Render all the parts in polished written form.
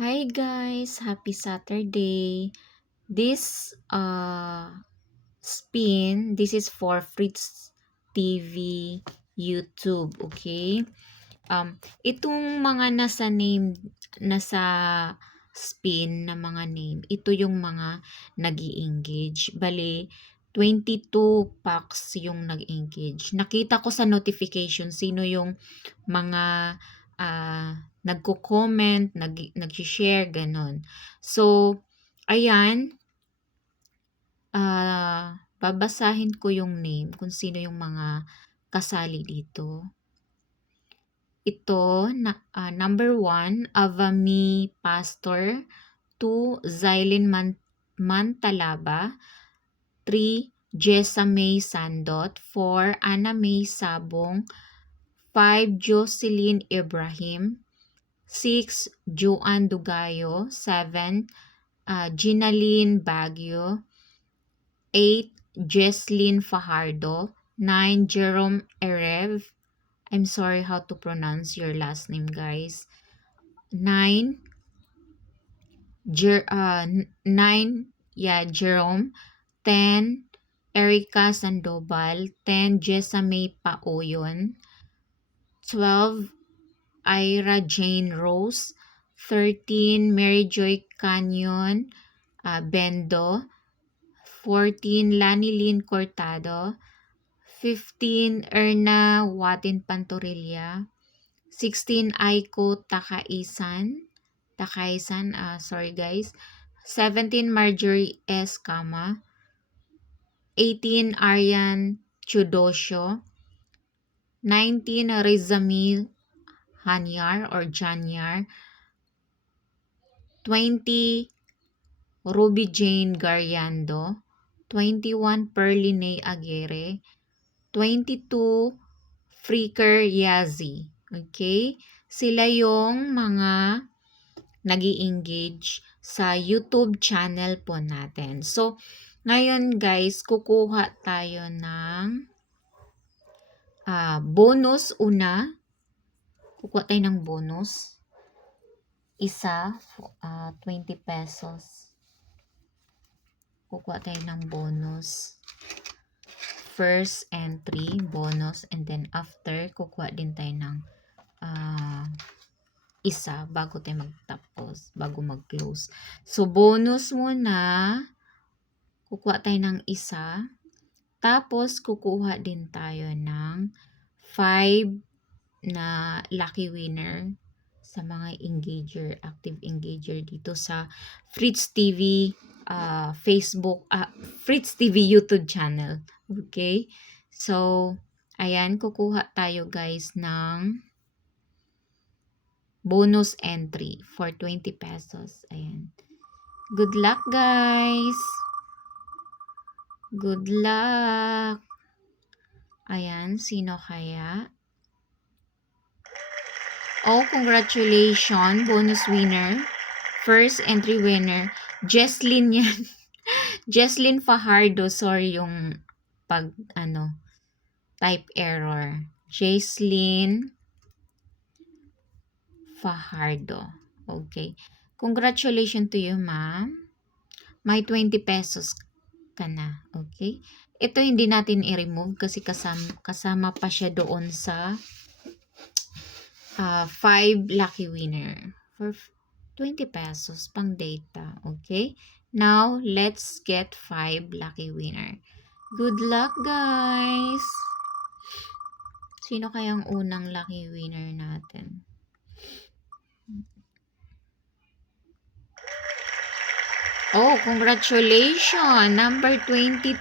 Hi guys, happy Saturday. This spin, this is for Fritz TV YouTube, okay? Itong mga nasa spin na mga name, ito yung mga nag-i-engage. Bale, 22 packs yung nag-engage. Nakita ko sa notification sino yung mga nagko-comment, nag-share, ganon. So, ayan, babasahin ko yung name kung sino yung mga kasali dito. Ito, number 1, Avami Pastor. 2, Zylin Mantalaba. 3, Jessa May Sandot. 4, Ana May Sabong. 5, Jocelyn Ibrahim. 6, Joanne Dugayo. 7, Ginaline Baguio. 8, Jesslyn Fajardo. 9, Jerome Erev. I'm sorry how to pronounce your last name, guys. 9, 9, Jerome. 10, Erica Sandoval. 10, Jessamay Paoyon. 12, Ira Jane Rose. 13, Mary Joy Canyon Bendo. 14, Lani Lynn Cortado. 15, Erna Watin Pantorilla. 16, Aiko Takaisan, sorry guys. 17, Marjorie S. Kama. 18, Aryan Chudosyo. 19, Rizamil Hanyar or Janyar. 20, Ruby Jane Gariando. 21, Perline Aguirre. 22, Freaker Yazi. Okay? Sila yung mga nag-i-engage sa YouTube channel po natin. So, ngayon guys, kukuha tayo ng bonus una. Kukuha tayo ng bonus. Isa, 20 pesos. Kukuha tayo ng bonus. First entry, bonus, and then after, kukuha din tayo ng isa bago tayo magtapos, bago mag-close. So, bonus muna, kukuha tayo ng isa. Tapos, kukuha din tayo ng 5 na lucky winner sa mga engager, active engager dito sa Fritz TV Facebook, Fritz TV YouTube channel. Okay? So, ayan, kukuha tayo guys ng bonus entry for 20 pesos. Ayan. Good luck guys! Good luck! Ayan, sino kaya? Oh, congratulations, bonus winner. First entry winner, Jesslyn yan. Jesslyn Fajardo, sorry yung type error. Jesslyn Fajardo. Okay. Congratulations to you, ma'am. May 20 pesos ka na. Okay. Ito hindi natin i-remove kasi kasama pa siya doon sa 5 lucky winner for 20 pesos pang data. Okay? Now, let's get 5 lucky winner. Good luck, guys! Sino kayang unang lucky winner natin? Oh, congratulations! Number 22,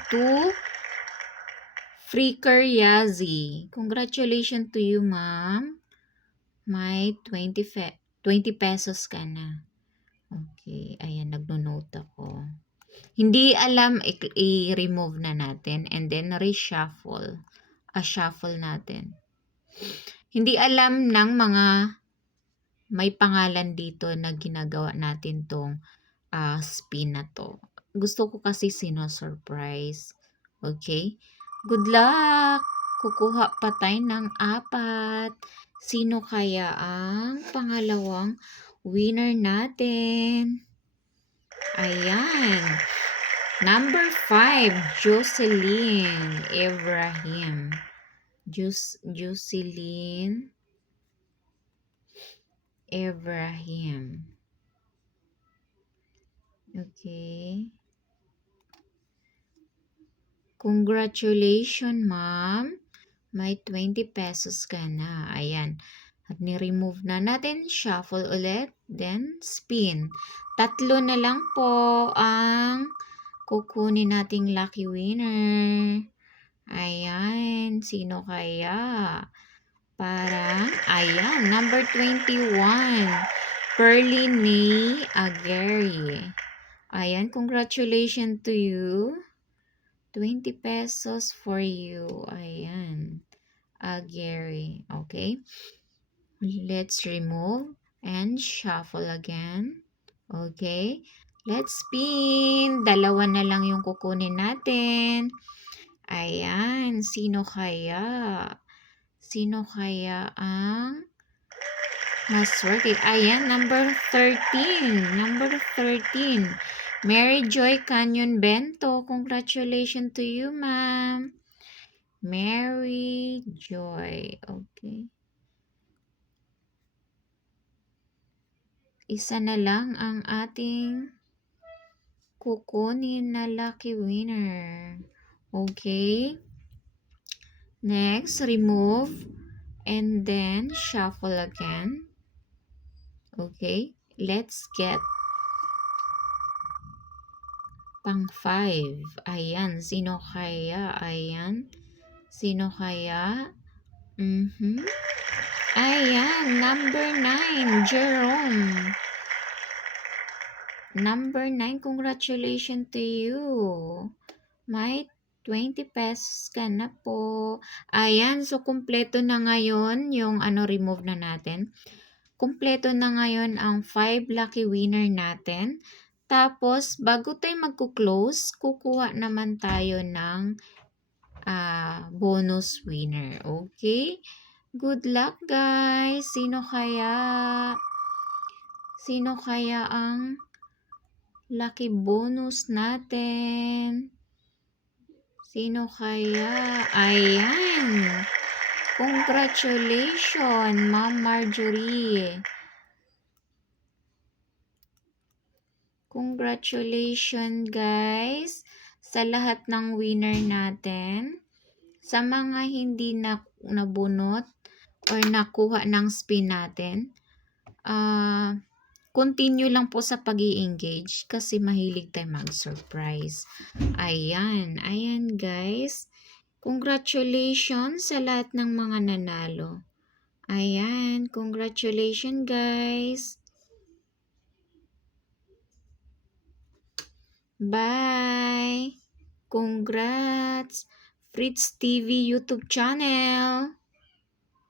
Freaker Yazi. Congratulations to you, ma'am. May 20 pesos ka na. Okay, ayan, nagno-note ako. Hindi alam, i-remove na natin and then reshuffle. Shuffle natin. Hindi alam ng mga may pangalan dito na ginagawa natin tong spin na to. Gusto ko kasi sino-surprise. Okay? Good luck! Kukuha pa tayo ng 4. Sino kaya ang pangalawang winner natin. Ayan. Number 5, Jocelyn Ibrahim. Jocelyn Ibrahim. Okay. Congratulations, ma'am. May 20 pesos ka na. Ayan. At ni-remove na natin. Shuffle ulit. Then, spin. 3 na lang po ang kukunin nating lucky winner. Ayan. Sino kaya? Parang, ayan. Number 21. Perline Aguirre. Ayan. Congratulations to you. 20 pesos for you. Ayan. Gary. Okay. Let's remove and shuffle again. Okay. Let's spin. 2 na lang yung kukunin natin. Ayan. Sino kaya? Sino kaya ang maswerte? Ayan. Number 13. Number 13. Mary Joy Canyon Bento. Congratulations to you, ma'am. Mary Joy. Okay. Isa na lang ang ating kukunin na lucky winner. Okay. Next, remove and then shuffle again. Okay. Let's get pang 5. Ayan. Sino kaya? Ayan. Sino kaya? Ayan. Number 9. Jerome. Number 9. Congratulations to you. May 20 pesos ka na po. Ayan. So, kumpleto na ngayon yung remove na natin. Kumpleto na ngayon ang 5 lucky winner natin. Tapos, bago tayo magkuklose, kukuha naman tayo ng bonus winner. Okay? Good luck, guys. Sino kaya? Sino kaya ang lucky bonus natin? Sino kaya? Ayan. Congratulations, Ma'am Marjorie. Congratulations, guys, sa lahat ng winner natin. Sa mga hindi nabunot or nakuha ng spin natin, continue lang po sa pag-i-engage kasi mahilig tayo mag-surprise. Ayan. Ayan, guys. Congratulations sa lahat ng mga nanalo. Ayan. Congratulations, guys. Bye! Congrats! Fritz TV YouTube channel.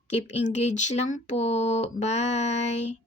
Keep engaged lang po. Bye!